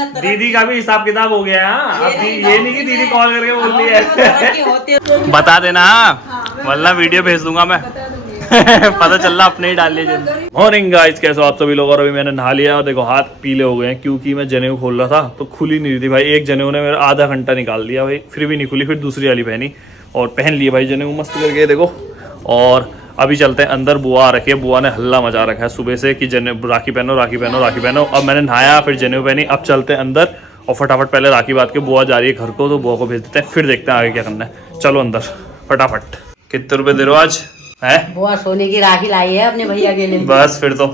दीदी का भी हिसाब किताब हो गया। अब ये नहीं कि दीदी कॉल करके बोल रही है बता देना वरना वीडियो भेज दूंगा मैं पता चल रहा अपने ही डाल लीजिए। मॉर्निंग गाइस, कैसे हो आप सभी लोग। और अभी मैंने नहा लिया और देखो हाथ पीले हो गए हैं क्योंकि मैं जनेऊ खोल रहा था तो खुली नहीं रही थी भाई। एक जनेऊ ने मेरा आधा घंटा निकाल दिया भाई, फिर भी नहीं खुली। फिर दूसरी वाली पहनी और पहन लिए भाई जनेऊ मस्त करके देखो। और अभी चलते हैं अंदर। बुआ आ रखी है, बुआ ने हल्ला मचा रखा है सुबह से कि राखी पहनो राखी पहनो राखी पहनो। अब मैंने नहाया फिर जनेऊ पहनी। अब चलते हैं अंदर और फटाफट पहले राखी बात के बुआ जा रही है घर को तो बुआ को भेज देते हैं, फिर देखते हैं आगे क्या करना है। चलो अंदर फटाफट। कितने रुपए दे रहे हो आज है? बुआ सोने की राखी लाई है अपने भैया के लिए। बस फिर तो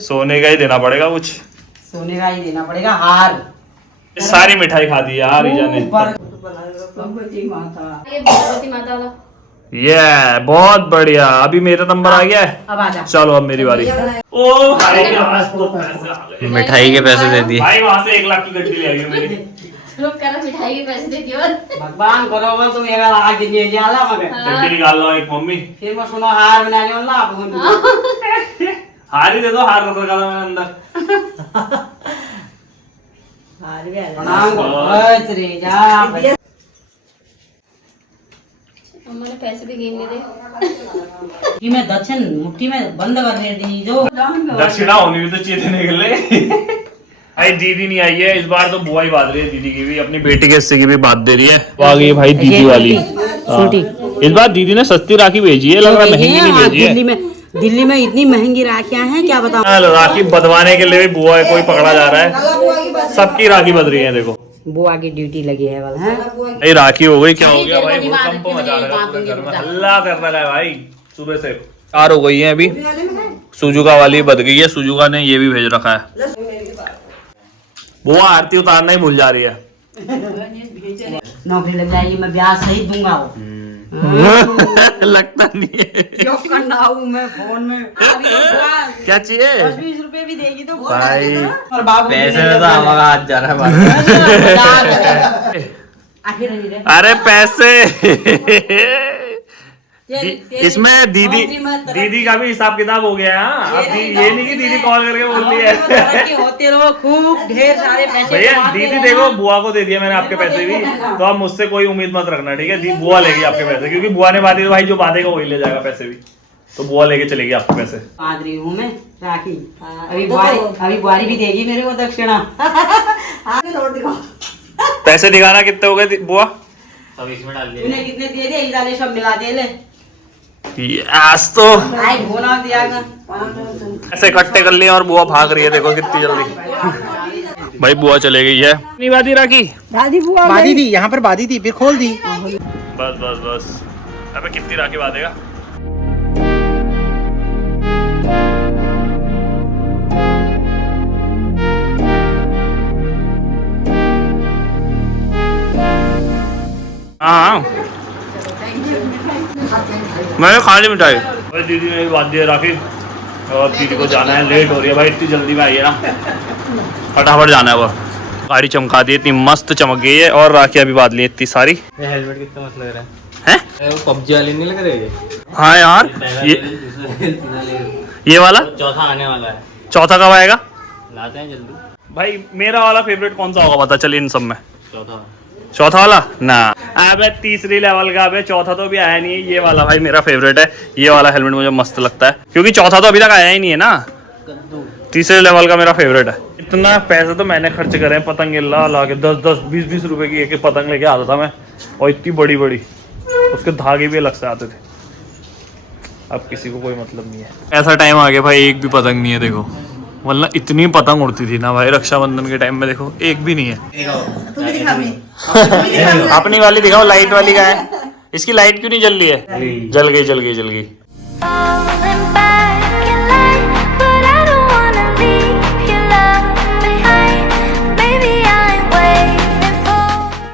सोने का ही देना पड़ेगा कुछ। सोने का ही देना पड़ेगा। हार सारी मिठाई खा दी यार ईजा ने। भगवती माता ये बहुत बढ़िया। अभी मेरा नंबर आ गया है। अब आजा। चलो अब मेरी बारी। ओ भाई मिठाई के पैसे दे दिए भाई, वहाँ से 1 लाख की गड्डी ले आई है मेरी। मिठाई के पैसे दे दियो। भगवान करोगे तुम 1 लाख के लिए जाला मगर गड्डी निकाल लो एक मम्मी। फिर मैं सुनो हार बना लियो ला आपको। हार ही दे दो, हार रखा था मैंने अंदर। हार भी आ प्रणाम बच रे जा। हमारे पैसे भी गिनने दे कि मैं दक्षिण मुट्ठी में बंद कर रही थी जो दक्षिणा होनी भी तो चाहिए थे निकले। भाई दीदी नहीं आई है इस बार तो बुआ ही बात रही है। दीदी की भी अपनी बेटी के हिस्से की भी बात दे रही है। आ गई भाई दीदी वाली छोटी। इस बार दीदी ने सस्ती राखी भेजी है, लग रहा महंगी नहीं भेजी है। दिल्ली में इतनी महंगी राखियां हैं क्या बताऊं। राखी बंधवाने के लिए भी बुआ कोई पकड़ा जा रहा है। सबकी राखी बंध रही है देखो। बुआ की ड्यूटी लगी है वाला है। भाई राखी हो गई क्या हो गया भाई, भूकंप मचा रहा है घर में, हल्ला कर रहा है भाई सुबह से। 4 हो गई है अभी। सुजुका वाली बच गई है, सुजुका ने ये भी भेज रखा है। वो आरती उतारना ही भूल जा रही है। नौकरी लग जाएगी मैं ब्याह सहित दूंगा वो। लगता नहीं है। जो करना हूँ मैं फोन में क्या चाहिए? 10-20 रुपए भी देगी तो भाई और बाबू पैसे में तो हमारा हाथ जा रहा है। अरे पैसे इसमें दीदी का भी हिसाब किताब हो गया। अब ये नहीं कि दीदी कॉल करके बोल रही है होते रहो खूब ढेर सारे पैसे। भैया दीदी देखो बुआ को दे दिया मैंने आपके पैसे भी, तो आप मुझसे कोई उम्मीद मत रखना ठीक है। बुआ लेगी आपके पैसे क्योंकि बुआ ने बात भाई जो बांधेगा वही ले जाएगा पैसे भी, तो बुआ लेके चलेगी आपके पैसे। बांध रही हूँ मैं राखी। अभी बुआरी भी देगी मेरे को दक्षिणा। पैसे दिखाना कितने हो गए बुआ? अब इसमें डाल दिया। तूने कितने दिए थे? इधर सब मिला दे ले। आज तो आई भोला दिया ऐसे इकट्ठे कर लिए और बुआ भाग रही है देखो कितनी जल्दी। भाई बुआ चले गई है। नहीं बाधी राखी बाधी थी यहाँ पर, बाधी थी फिर खोल दी। बस बस बस। अबे कितनी राखी बांधेगा? हाँ मैंने खा ली मिठाई। भाई दीदी ने भी बांध दी है राखी और दीदी को जाना है, लेट हो रही है भाई। इतनी जल्दी में आई है ना, फटाफट जाना है। वो गाड़ी चमका दी, इतनी मस्त चमक गई है और राखियाँ भी बांध ली इतनी सारी। हेलमेट कितना मस्त लग रहा है। वो पबजी वाली नहीं लग रही है? हाँ यार ये वाला चौथा आने वाला है। चौथा कब आएगा? लाते हैं जल्दी। भाई मेरा वाला फेवरेट कौन सा होगा पता चलिए इन सब में। चौथा वाला ना, अबे तीसरी लेवल का। अबे चौथा तो अभी आया नहीं है। ये वाला भाई मेरा फेवरेट है। ये वाला हेलमेट मुझे मस्त लगता है क्योंकि चौथा तो अभी तक आया ही नहीं है ना। तीसरे लेवल का मेरा फेवरेट है। इतना पैसे तो मैंने खर्च करे हैं पतंग ला के। 10-20 रुपए की एक पतंग लेके आता था मैं, और इतनी बड़ी बड़ी, उसके धागे भी अलग से आते थे। अब किसी को कोई मतलब नहीं है। ऐसा टाइम आ गया भाई एक भी पतंग नहीं है देखो, वरना इतनी पतंग उड़ती थी ना भाई रक्षाबंधन के टाइम में। देखो एक भी नहीं है। अपनी वाली दिखाओ, लाइट वाली का है। इसकी लाइट क्यों नहीं जल रही है? जल गई जल गई जल गई।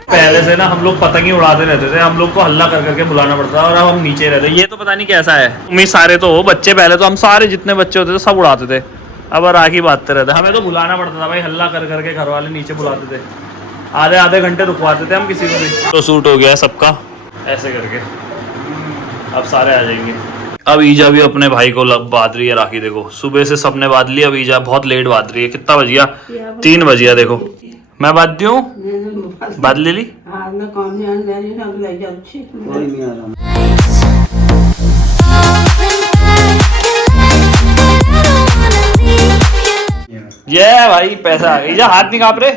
पहले से ना हम लोग पतंग ही उड़ाते रहते थे। हम लोग को हल्ला कर करके बुलाना पड़ता था और अब हम नीचे रहते। ये तो पता नहीं कैसा है। उम्मीद सारे तो हो बच्चे, पहले तो हम सारे जितने बच्चे होते थे सब उड़ाते थे। अब राखी बांधते रहते। हमें तो बुलाना पड़ता था भाई, हल्ला कर करके घर वाले नीचे बुलाते थे। आधे घंटे रुकवाते थे हम किसी को भी। तो सूट हो गया सबका ऐसे करके। अब सारे आ जाएंगे। अब ईजा भी अपने भाई को बांध रही है राखी। देखो सुबह से सबने बांध ली, अब ईजा बहुत लेट बांध रही है। कितना बज गया? 3 बज गया देखो। मैं बात दूं? बात ले ली? ये भाई पैसा आ गई, जा हाथ नहीं कांप रहे।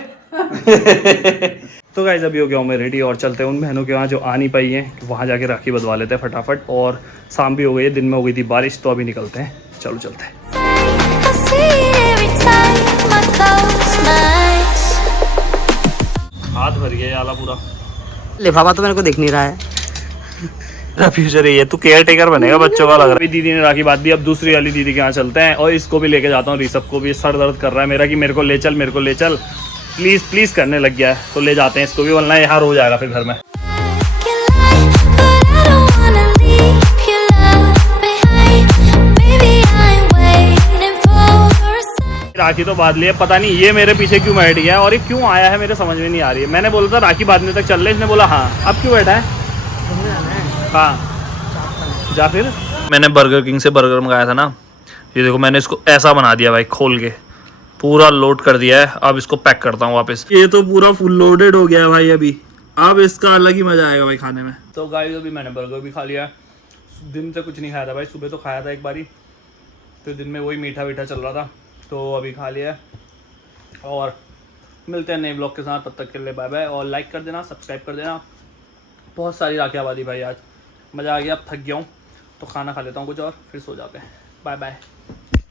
तो गाइस अभी हो गया हूँ मैं रेडी और चलते हैं उन बहनों के वहाँ जो आ नहीं पाई हैं, वहाँ जाके राखी बंधवा लेते हैं फटाफट। और शाम भी हो गई है, दिन में हो गई थी बारिश, तो अभी निकलते हैं। चलो चलते हैं। हाथ भर गया आला पूरा। लिफाफा तो मेरे को दिख नहीं रहा है। फ्यूचर ये तू केयर टेकर बनेगा बच्चों का लग रहा है। दीदी ने राखी बात दी, अब दूसरी वाली दीदी के यहाँ चलते हैं और इसको भी लेके जाता हूँ। ऋषभ को भी सर दर्द कर रहा है मेरा कि मेरे को ले चल, मेरे को ले चल, प्लीज प्लीज करने लग गया है। तो ले जाते हैं इसको भी, वरना यहाँ रो जाएगा फिर घर में। राखी तो बांध लिया, पता नहीं ये मेरे पीछे क्यों बैठ गया और ये क्यों आया है मेरे समझ में नहीं आ रही है। मैंने बोला था राखी बांधने तक चल रहे, इसने बोला हाँ। अब क्यों बैठा है? हाँ जा फिर। मैंने बर्गर किंग से बर्गर मंगाया था ना, ये देखो मैंने इसको ऐसा बना दिया भाई, खोल के पूरा लोड कर दिया है। अब इसको पैक करता हूँ वापस। ये तो पूरा फुल लोडेड हो गया है भाई अभी। अब इसका अलग ही मजा आएगा भाई खाने में। तो गाइस अभी मैंने बर्गर भी खा लिया है। दिन से कुछ नहीं खाया था भाई, सुबह तो खाया था एक बारी, तो दिन में वही मीठा वीठा चल रहा था, तो अभी खा लिया है। और मिलते हैं नए ब्लॉग के साथ, तब तक के लिए बाय बाय। और लाइक कर देना, सब्सक्राइब कर देना। बहुत सारी राखी आबादी भाई, आज मज़ा आ गया। अब थक गया हूँ तो खाना खा लेता हूँ कुछ और फिर सो जाते हैं। Bye bye.